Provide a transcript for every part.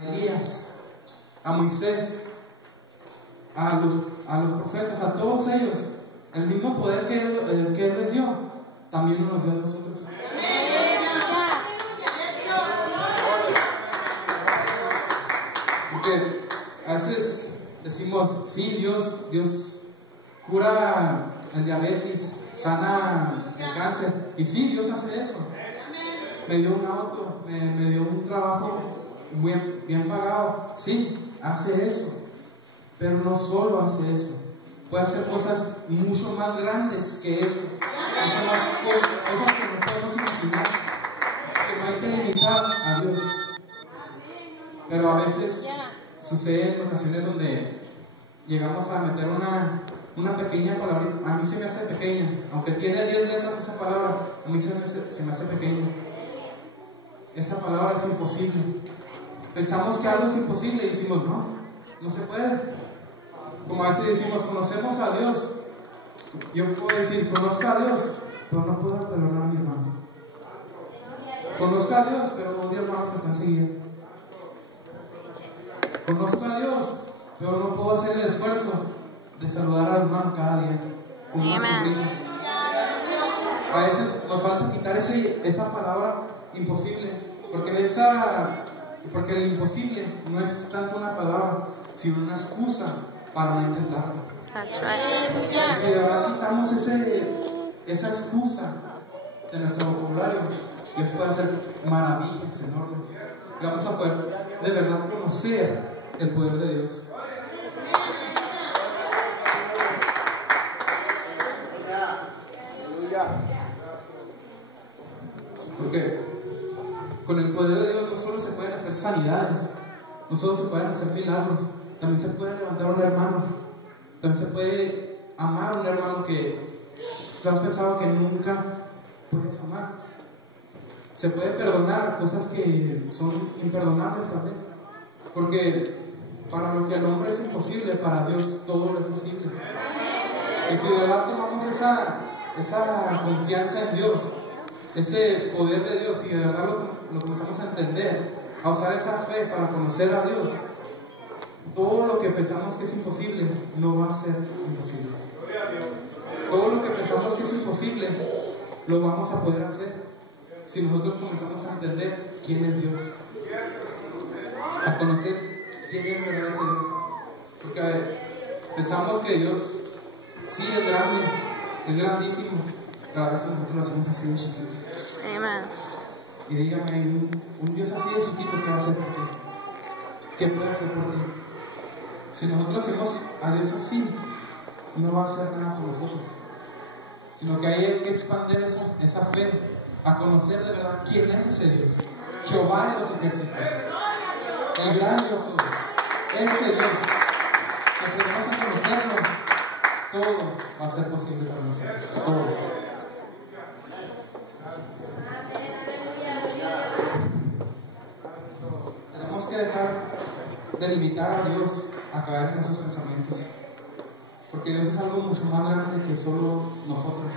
a Elías, a Moisés, a los profetas, a todos ellos, el mismo poder que Él les dio, también nos dio a nosotros. Porque a veces decimos, sí, Dios cura el diabetes, sana el cáncer, y sí, Dios hace eso. Me dio un auto, me dio un trabajo bien pagado, sí, hace eso. Pero no solo hace eso, puede hacer cosas mucho más grandes que eso, cosas que no podemos imaginar, que no hay que limitar a Dios. Pero a veces sucede en ocasiones donde llegamos a meter una pequeña palabra. A mí se me hace pequeña, aunque tiene 10 letras esa palabra, a mí se me hace pequeña. Esa palabra es imposible. Pensamos que algo es imposible y decimos, no se puede. Como a veces decimos, conocemos a Dios. Yo puedo decir, conozco a Dios, pero no puedo perdonar a mi hermano. Conozco a Dios, pero odio al hermano que está enseguida. Conozco a Dios, pero no puedo hacer el esfuerzo de saludar al hermano cada día con una sonrisa. A veces nos falta quitar esa palabra imposible, porque el imposible no es tanto una palabra, sino una excusa para no intentarlo. Y si de verdad quitamos esa excusa de nuestro vocabulario, Dios puede hacer maravillas enormes y vamos a poder de verdad conocer el poder de Dios. Porque con el poder de Dios no solo se pueden hacer sanidades, no solo se pueden hacer milagros, también se puede levantar a un hermano, también se puede amar a un hermano que tú has pensado que nunca puedes amar. Se puede perdonar cosas que son imperdonables tal vez, porque para lo que al hombre es imposible, para Dios todo es posible. Y si de verdad tomamos esa confianza en Dios, ese poder de Dios, y de verdad lo comenzamos a entender, a usar esa fe para conocer a Dios, todo lo que pensamos que es imposible no va a ser imposible. Todo lo que pensamos que es imposible lo vamos a poder hacer si nosotros comenzamos a entender quién es Dios, a conocer quién es verdad ese Dios. Porque pensamos que Dios sí es grande, es grandísimo, pero a veces nosotros lo hacemos así de chiquito. Amen. Y dígame, un Dios así de chiquito, ¿qué va a hacer por ti? ¿Qué puede hacer por ti? Si nosotros hacemos a Dios así, no va a hacer nada por nosotros, sino que hay que expandir esa fe, a conocer de verdad quién es ese Dios, Jehová de los ejércitos, el gran yo soy, ese Dios. Que aprendamos a conocerlo, todo va a ser posible para nosotros, todo. Tenemos que dejar de limitar a Dios a caer en esos pensamientos, porque Dios es algo mucho más grande que solo nosotros.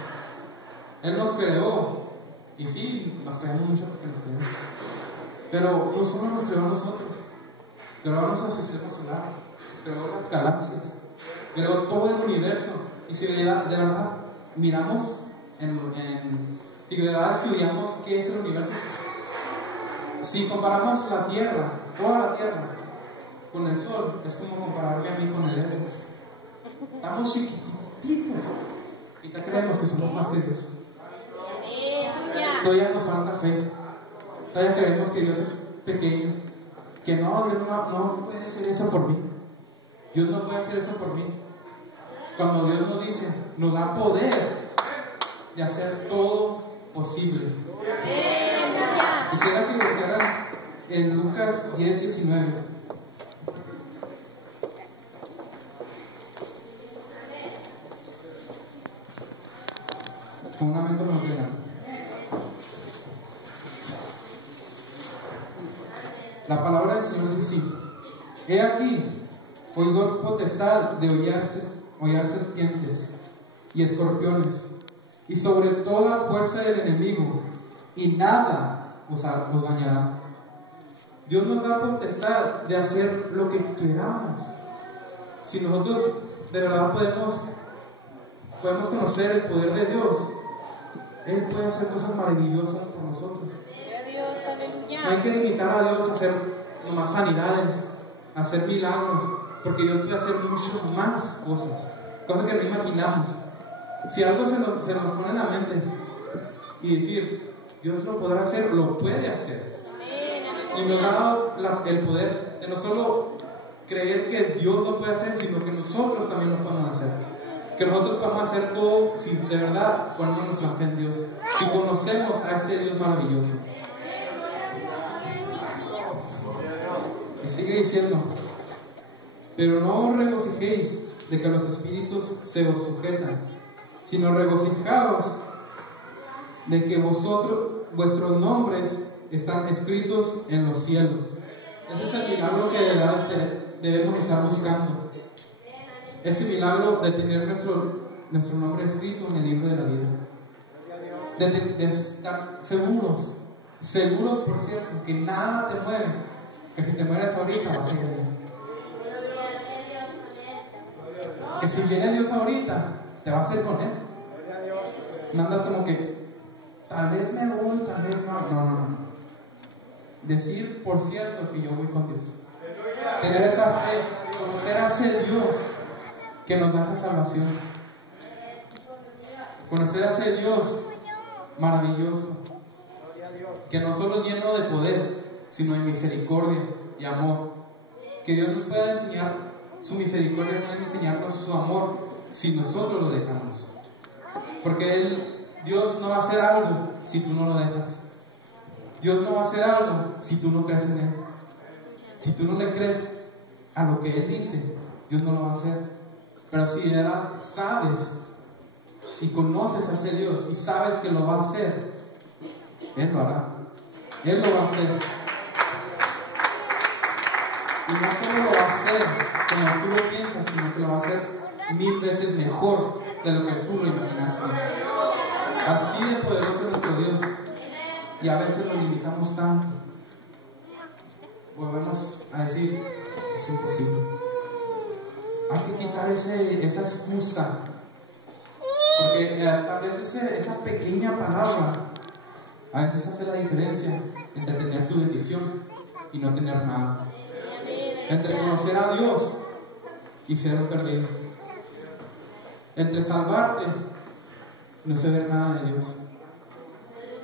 Él nos creó, y sí, nos creamos mucho porque nos creó, pero no solo nos creó a nosotros, creó a nuestro sistema solar, creó las galaxias, creó todo el universo. Y si de verdad miramos si de verdad estudiamos qué es el universo, si comparamos la Tierra, toda la Tierra, con el Sol, es como compararme a mí con el Everest. Estamos chiquititos y te creemos que somos más que Dios. Todavía nos falta fe, todavía creemos que Dios es pequeño, que no, Dios no puede hacer eso por mí. Dios no puede hacer eso por mí. Cuando Dios nos dice, nos da poder de hacer todo posible. Quisiera que lo leyeran en Lucas 10:19. Con un amén cuando lo tengan. La palabra del Señor dice así: he aquí, os doy potestad de hollar serpientes y escorpiones, y sobre toda fuerza del enemigo, y nada os dañará. Dios nos da potestad de hacer lo que queramos. Si nosotros de verdad podemos conocer el poder de Dios, Él puede hacer cosas maravillosas por nosotros. No hay que limitar a Dios a hacer nomás sanidades, a hacer milagros, porque Dios puede hacer mucho más cosas que no imaginamos. Si algo se nos pone en la mente y decir, Dios lo podrá hacer, lo puede hacer. Y nos ha dado el poder de no solo creer que Dios lo puede hacer, sino que nosotros también lo podemos hacer. Que nosotros podemos hacer todo si de verdad ponemos nuestra fe en Dios, si conocemos a ese Dios maravilloso. Y sigue diciendo, pero no os regocijéis de que los espíritus se os sujetan, sino regocijaos de que vuestros nombres están escritos en los cielos. Ese es el milagro que de verdad debemos estar buscando. Ese milagro de tener nuestro nombre escrito en el libro de la vida. De estar seguros, por cierto, que nada te mueve, que si te mueres ahorita vas a ir bien. Que si viene Dios ahorita, te vas a ir con Él. No andas como que, tal vez me voy, tal vez no. No. Decir, por cierto, que yo voy con Dios. Tener esa fe, conocer a ese Dios que nos da esa salvación. Conocer a ese Dios maravilloso, que no solo es lleno de poder, sino de misericordia y amor. Que Dios nos pueda enseñar su misericordia, puede enseñarnos su amor si nosotros lo dejamos. Porque Dios no va a hacer algo si tú no lo dejas. Dios no va a hacer algo si tú no crees en Él. Si tú no le crees a lo que Él dice, Dios no lo va a hacer. Pero si de verdad sabes y conoces a ese Dios y sabes que lo va a hacer, Él lo hará. Él lo va a hacer. Y no solo lo va a hacer como tú lo piensas, sino que lo va a hacer 1000 veces mejor de lo que tú lo imaginaste. Así de poderoso es nuestro Dios. Y a veces lo limitamos tanto. Volvemos a decir, es imposible. Hay que quitar esa excusa. Porque tal vez esa pequeña palabra a veces hace la diferencia entre tener tu bendición y no tener nada. Entre conocer a Dios y ser un perdido. Entre salvarte y no saber nada de Dios.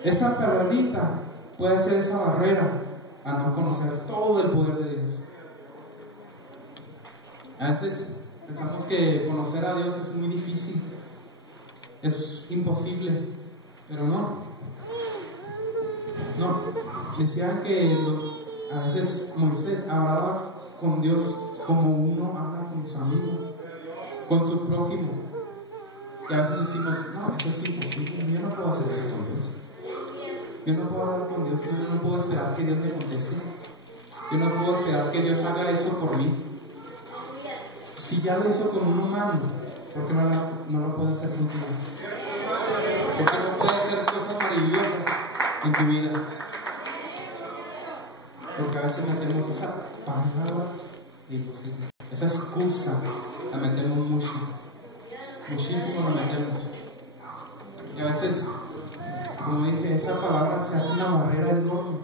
Esa palabrita puede ser esa barrera a no conocer todo el poder de Dios. A veces pensamos que conocer a Dios es muy difícil, es imposible, pero no. Decían que a veces Moisés hablaba con Dios como uno habla con su amigo, con su prójimo. Y a veces decimos, no, eso es imposible, yo no puedo hacer eso con Dios. Yo no puedo hablar con Dios, yo no puedo esperar que Dios me conteste. Yo no puedo esperar que Dios haga eso por mí. Si ya lo hizo con un humano, ¿por qué no lo puede hacer contigo? ¿Por qué no puede hacer cosas maravillosas en tu vida? Porque a veces metemos esa palabra imposible. Esa excusa la metemos mucho. Muchísimo la metemos. Y a veces, como dije, esa palabra se hace una barrera enorme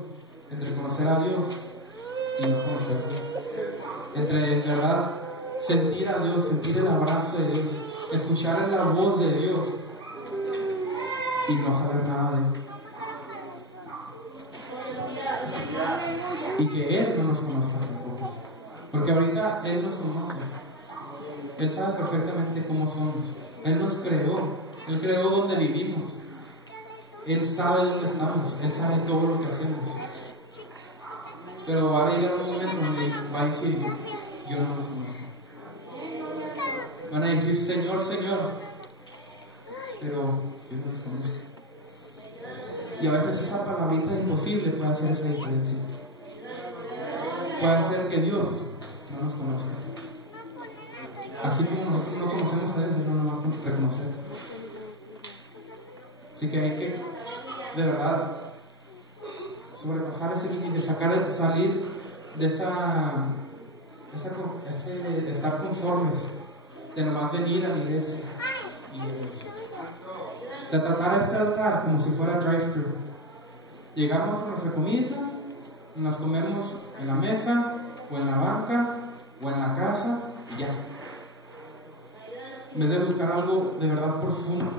entre conocer a Dios y no conocerlo. Entre, de verdad, sentir a Dios, sentir el abrazo de Dios, escuchar la voz de Dios y no saber nada de Él. Y que Él no nos conozca tampoco. Porque ahorita Él nos conoce. Él sabe perfectamente cómo somos. Él nos creó. Él creó donde vivimos. Él sabe dónde estamos. Él sabe todo lo que hacemos. Pero va a llegar un momento donde va a decir, yo no los conozco. Van a decir, Señor, Señor, pero yo no los conozco. Y a veces esa palabrita imposible puede hacer esa diferencia. Puede hacer que Dios no nos conozca. Así como nosotros no conocemos a Dios, Él no nos va a reconocer. Así que hay que, de verdad, sobrepasar ese límite, salir de estar conformes, de nomás venir a la iglesia y eso. De tratar este altar como si fuera drive-thru. Llegamos con nuestra comida, nos comemos en la mesa, o en la banca, o en la casa, y ya. En vez de buscar algo de verdad profundo,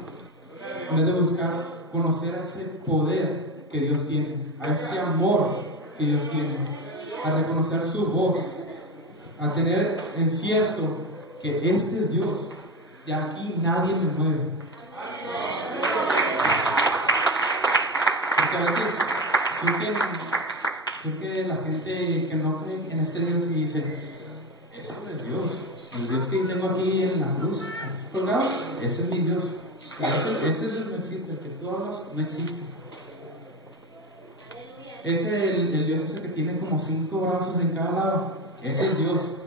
en vez de buscar conocer a ese poder que Dios tiene, a ese amor que Dios tiene, a reconocer su voz, a tener en cierto que este es Dios y aquí nadie me mueve. Porque a veces surge la gente que no cree en este Dios y dice: ese no es Dios, el Dios que tengo aquí en la cruz, aquí colgado, ese es mi Dios. Ese Dios no existe, el que tú hablas no existe. El Dios ese que tiene como 5 brazos en cada lado, ese es Dios.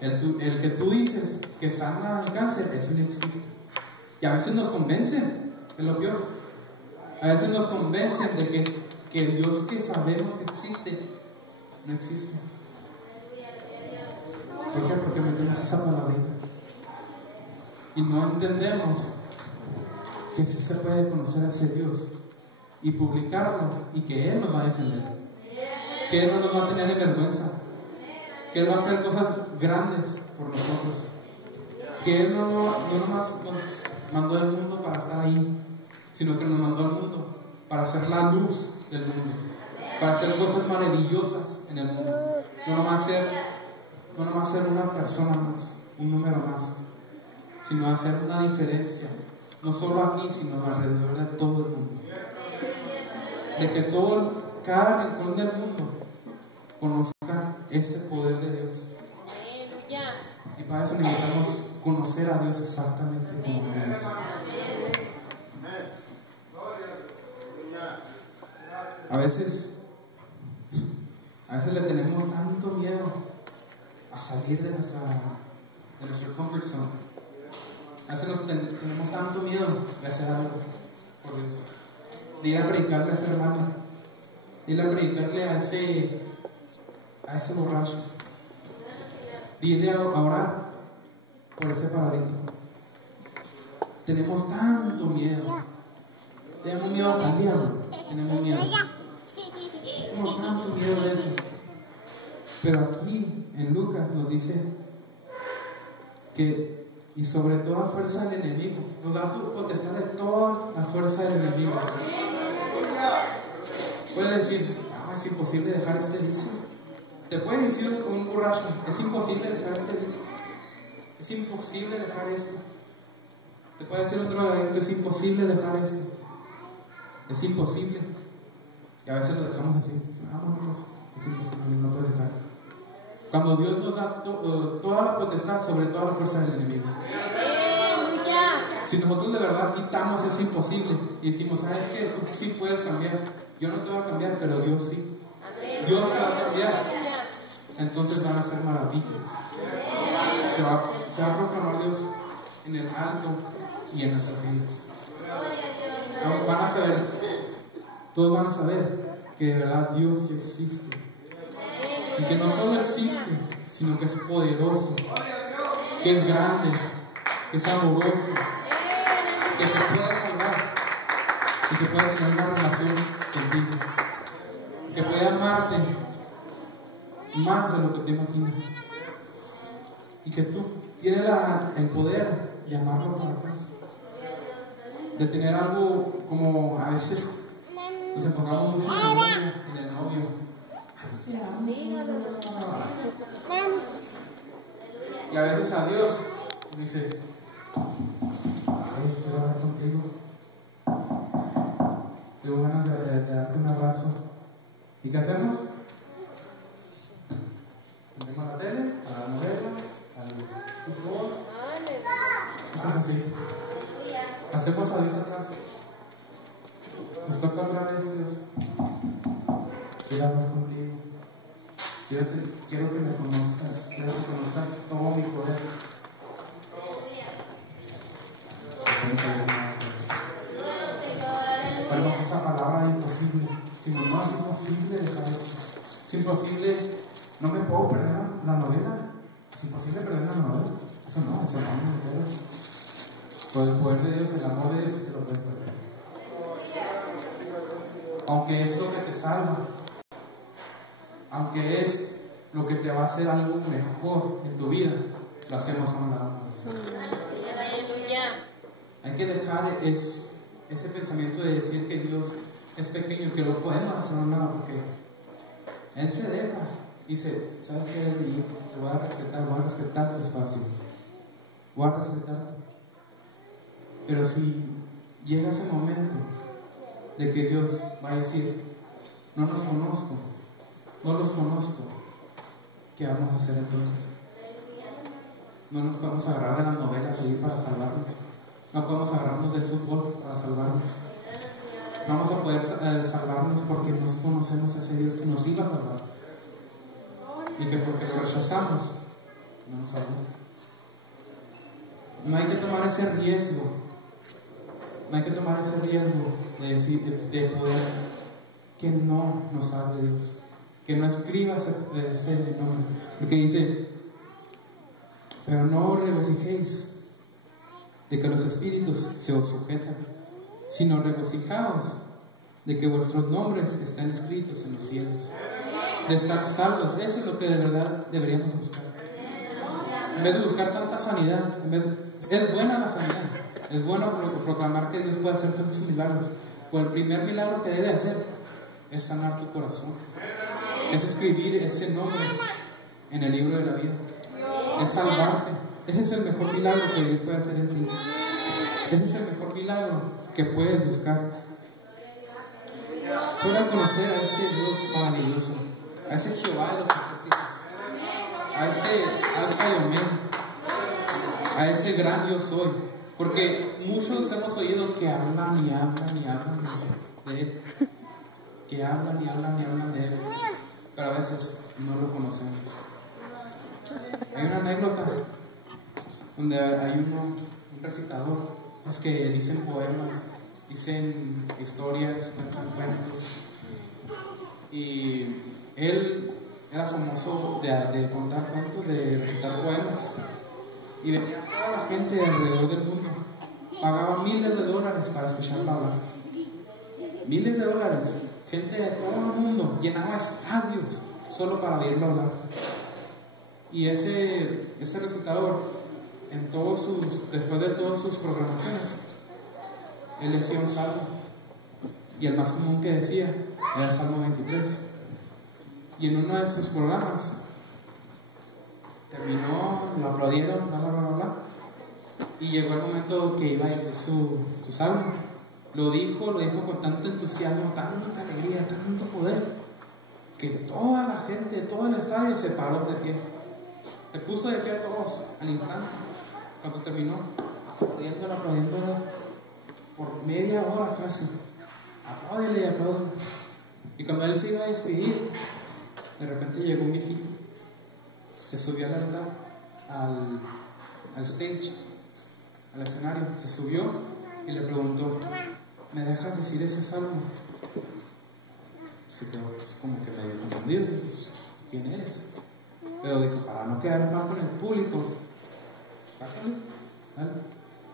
El que tú dices que sana el cáncer, eso no existe. Y a veces nos convencen, es lo peor. A veces nos convencen de que el Dios que sabemos que existe, no existe. ¿Por qué? Porque metemos esa palabrita. Y no entendemos que sí se puede conocer a ese Dios y publicarlo, y que Él nos va a defender, que Él no nos va a tener en vergüenza, que Él va a hacer cosas grandes por nosotros, que Él no nomás nos mandó al mundo para estar ahí, sino que nos mandó al mundo para ser la luz del mundo, para hacer cosas maravillosas en el mundo, no nomás ser una persona más, un número más, sino hacer una diferencia, no solo aquí, sino alrededor de todo el mundo. De que cada rincón del mundo conozca ese poder de Dios. Y para eso necesitamos conocer a Dios exactamente como Él es. A veces le tenemos tanto miedo a salir de nuestro comfort zone. A veces tenemos tanto miedo de hacer algo por Dios, de ir a predicarle a ese hermano, de ir a predicarle a ese borracho, de ir a orar por ese paralítico. Tenemos tanto miedo, tenemos miedo hasta el diablo, tenemos tanto miedo de eso. Pero aquí en Lucas nos dice que, y sobre toda fuerza del enemigo, nos da tu potestad de toda la fuerza del enemigo. Puede decir: es imposible dejar este vicio. Te puede decir un borracho: es imposible dejar este vicio, es imposible dejar esto. Te puede decir un drogadicto: es imposible dejar esto, es imposible. Y a veces lo dejamos así, vámonos, es imposible, no puedes dejar. Cuando Dios nos da toda la potestad sobre toda la fuerza del enemigo. Si nosotros de verdad quitamos eso imposible y decimos: ¿sabes qué? Tú sí puedes cambiar, yo no te voy a cambiar, pero Dios sí. Dios te va a cambiar. Entonces van a ser maravillas. Se va a proclamar Dios en el alto y en nuestras vidas. Todos van a saber que de verdad Dios existe. Y que no solo existe, sino que es poderoso, que es grande, que es amoroso, que te puede salvar, y que puede tener una relación contigo, que puede amarte más de lo que te imaginas, y que tú tienes el poder de amarlo para atrás, de tener algo como a veces nos enfocamos mucho en el novio. Y a veces a Dios dice: quiero hablar contigo, tengo ganas de darte un abrazo. ¿Y qué hacemos? Prendemos la tele, a las novelas, al fútbol, cosas así. Hacemos a Dios atrás. Nos toca otra vez Dios: quiero hablar contigo, quiero que me conozcas, quiero que conozcas todo mi poder. Hacemos a Dios atrás. Ponemos esa palabra de imposible. Si no es imposible dejar esto, Es imposible, no me puedo perder la novela. Es imposible perder la novela. Eso no me entero. Por el poder de Dios, el amor de Dios, sí te lo puedes perder. Aunque es lo que te salva, aunque es lo que te va a hacer algo mejor en tu vida, lo hacemos a un lado. Hay que dejar ese pensamiento de decir que Dios es pequeño, que lo podemos hacer a un lado, porque Él se deja. Dice, ¿sabes qué eres mi hijo? Te voy a respetar tu espacio. Voy a respetarte. Pero si llega ese momento de que Dios va a decir, no los conozco, ¿qué vamos a hacer entonces? No nos podemos agarrar de las novelas ahí para salvarnos. No podemos agarrarnos del fútbol para salvarnos. No vamos a poder salvarnos porque no conocemos a ese Dios que nos iba a salvar. Y que porque lo rechazamos, no nos salvó. No hay que tomar ese riesgo. No hay que tomar ese riesgo de decir, de poder que no nos salve Dios. Que no escriba ese nombre. Porque dice, pero no os regocijéis de que los espíritus se os sujetan, sino regocijaos de que vuestros nombres están escritos en los cielos, de estar salvos. Eso es lo que de verdad deberíamos buscar. En vez de buscar tanta sanidad, es buena la sanidad, es bueno proclamar que Dios puede hacer todos esos milagros, pero el primer milagro que debe hacer es sanar tu corazón, es escribir ese nombre en el libro de la vida, es salvarte. Ese es el mejor milagro que Dios puede hacer en ti. Ese es el mejor milagro que puedes buscar. Solo conocer a ese Dios maravilloso, a ese Jehová de los ejércitos, a ese Alfa y Omega, a ese gran yo soy. Porque muchos hemos oído que hablan y hablan y hablan de Él, que hablan y hablan y hablan de Él, pero a veces no lo conocemos. Hay una anécdota donde hay un recitador, es que dicen poemas, dicen historias, cuentan cuentos, y él era famoso de contar cuentos, de recitar poemas, y venía toda la gente alrededor del mundo, pagaba miles de dólares para escucharlo hablar, miles de dólares, gente de todo el mundo, llenaba estadios solo para oírlo hablar. Y ese recitador, después de todas sus programaciones, él decía un salmo, y el más común que decía era el Salmo 23. Y en uno de sus programas terminó, lo aplaudieron, bla bla bla bla, y llegó el momento que iba a decir su salmo. Lo dijo con tanto entusiasmo, tanta alegría, tanto poder, que toda la gente, todo el estadio se paró de pie. Se puso de pie a todos al instante. Cuando terminó, aplaudiéndola por media hora casi. Apláudele. Y cuando él se iba a despedir, de repente llegó un viejito, se subió al altar, al stage, al escenario, se subió y le preguntó, ¿me dejas decir ese salmo? Se quedó como que medio confundido, pues, ¿quién eres? Pero dijo, para no quedar mal con el público, pásale, ¿vale?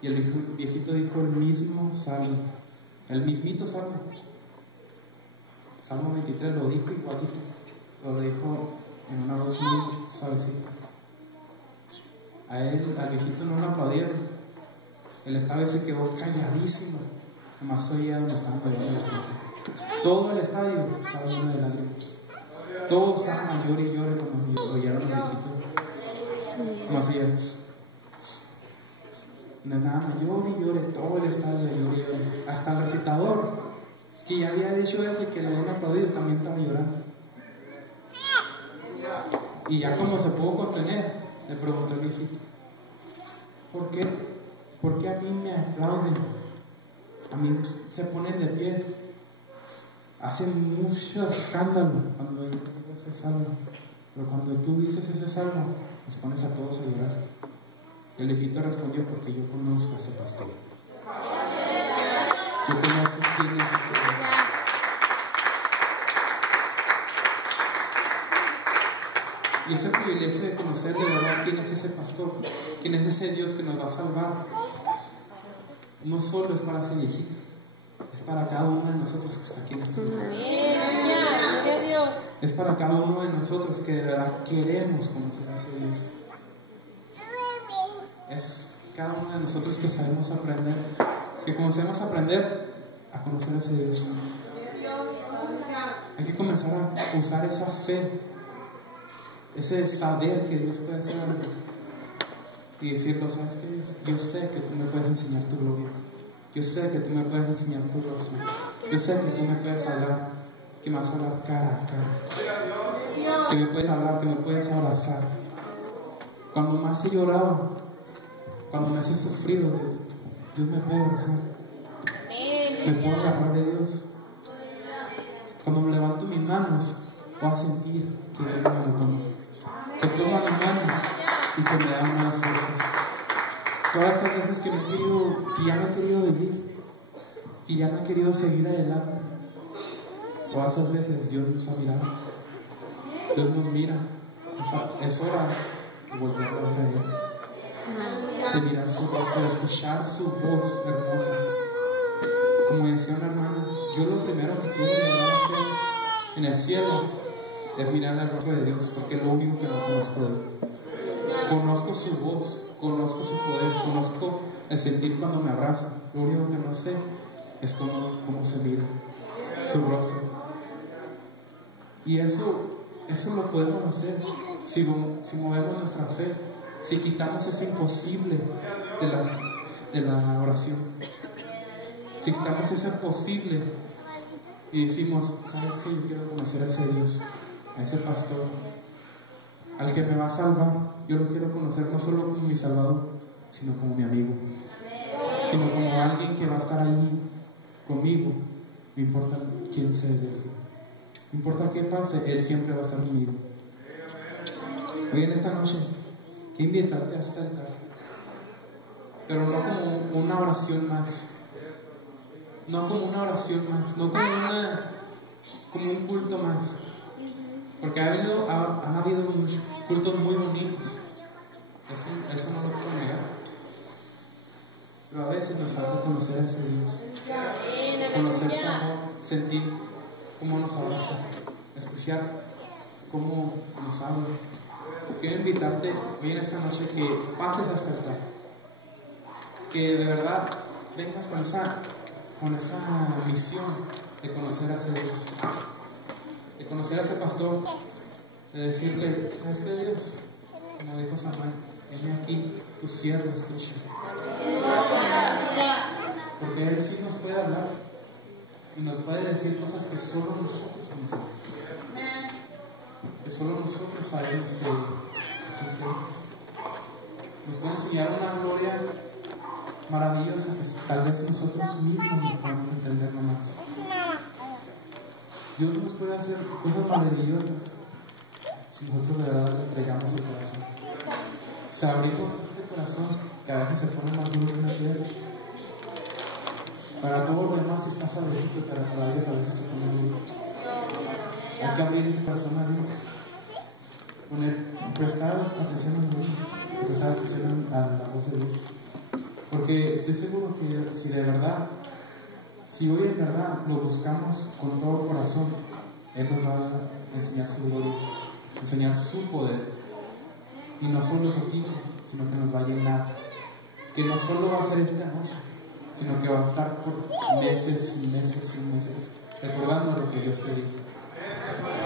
Y el viejito dijo el mismo salmo, el mismito salmo. Salmo 23 lo dijo igualito, lo dijo en una voz muy suavecita. Al viejito no lo aplaudieron. El estadio se quedó calladísimo, nomás oía donde estaban llorando la gente. Todo el estadio estaba lleno de lágrimas. Todos estaban a llore y llore cuando oyeron al viejito. Como hacía, nada, llore y llore, todo el estadio llore y llore. Hasta el recitador, que ya había dicho eso y que le habían aplaudido, también estaba llorando. Y ya cuando se pudo contener, le preguntó al viejito, ¿por qué a mí me aplauden? A mí se ponen de pie. Hacen mucho escándalo cuando yo digo ese salmo, pero cuando tú dices ese salmo, nos pones a todos a llorar. El viejito respondió, porque yo conozco a ese pastor. Yo conozco quién es ese Dios. Y ese privilegio de conocer de verdad quién es ese pastor, quién es ese Dios que nos va a salvar, no solo es para ese viejito, es para cada uno de nosotros que está aquí en este lugar. Es para cada uno de nosotros que de verdad queremos conocer a ese Dios. Es cada uno de nosotros que sabemos aprender, que conocemos aprender a conocer a ese Dios. Hay que comenzar a usar esa fe, ese saber que Dios puede hacer algo y decirlo: ¿sabes qué, Dios? Yo sé que tú me puedes enseñar tu gloria. Yo sé que tú me puedes enseñar tu rostro. Yo sé que tú me puedes hablar, que me vas a hablar cara a cara. Que me puedes hablar, que me puedes abrazar. Cuando más he llorado, cuando me has sufrido, Dios me puede abrazar. Me puedo agarrar de Dios. Cuando me levanto mis manos, puedo sentir que Dios me lo toma. Que toma mi mano y que me da nuevas fuerzas. Todas esas veces que ya no he querido vivir, que ya no he querido seguir adelante, todas esas veces Dios nos ha mirado. Dios nos mira. Es hora de volver a ver a Él, de mirar su rostro, de escuchar su voz hermosa. Como decía una hermana, yo lo primero que quiero hacer en el cielo es mirar el rostro de Dios, porque es lo único que no conozco de Él. Conozco su voz, conozco su poder, conozco el sentir cuando me abraza. Lo único que no sé es cómo se mira su rostro. Y eso lo podemos hacer si movemos nuestra fe, si quitamos ese imposible de la oración. Si quitamos ese posible y decimos: ¿sabes qué? Yo quiero conocer a ese Dios, a ese pastor, al que me va a salvar. Yo lo quiero conocer no solo como mi salvador, sino como mi amigo, sino como alguien que va a estar allí conmigo. No importa quién se deje, no importa qué pase, Él siempre va a estar conmigo. Hoy en esta noche quiero invitarte a este altar, pero no como una oración más. No como una oración más, no como un culto más. Porque han habido cultos muy bonitos. Eso no lo puedo negar. Pero a veces nos falta conocer a ese Dios. Conocer su amor, sentir cómo nos abraza, escuchar cómo nos habla. Quiero invitarte hoy en esta noche que pases a este altar. Que de verdad vengas con esa misión de conocer a ese Dios, de conocer a ese pastor, de decirle: ¿sabes qué, Dios? Como dijo Samuel, heme aquí, tu siervo escucha. Porque Él sí nos puede hablar y nos puede decir cosas que solo nosotros conocemos, que solo nosotros sabemos que son ciertas. Nos puede enseñar una gloria maravillosa que tal vez nosotros mismos no podemos entender nomás. Dios nos puede hacer cosas maravillosas si nosotros de verdad le entregamos el corazón. Si abrimos este corazón, que a veces se pone más duro que una piedra. Para todo lo demás está suavecito, pero para Dios a veces se pone duro. Hay que abrir ese corazón a Dios, prestar atención a Dios, prestar atención a la voz de Dios. Porque estoy seguro que si hoy en verdad lo buscamos con todo corazón, Él nos va a enseñar su gloria, enseñar su poder. Y no solo poquito, sino que nos va a llenar. Que no solo va a ser esta noche, sino que va a estar por meses y meses y meses, recordando lo que Dios te dijo,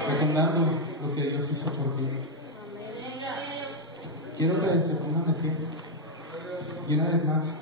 recordando lo que Dios hizo por ti. Quiero que se pongan de pie. Y una vez más,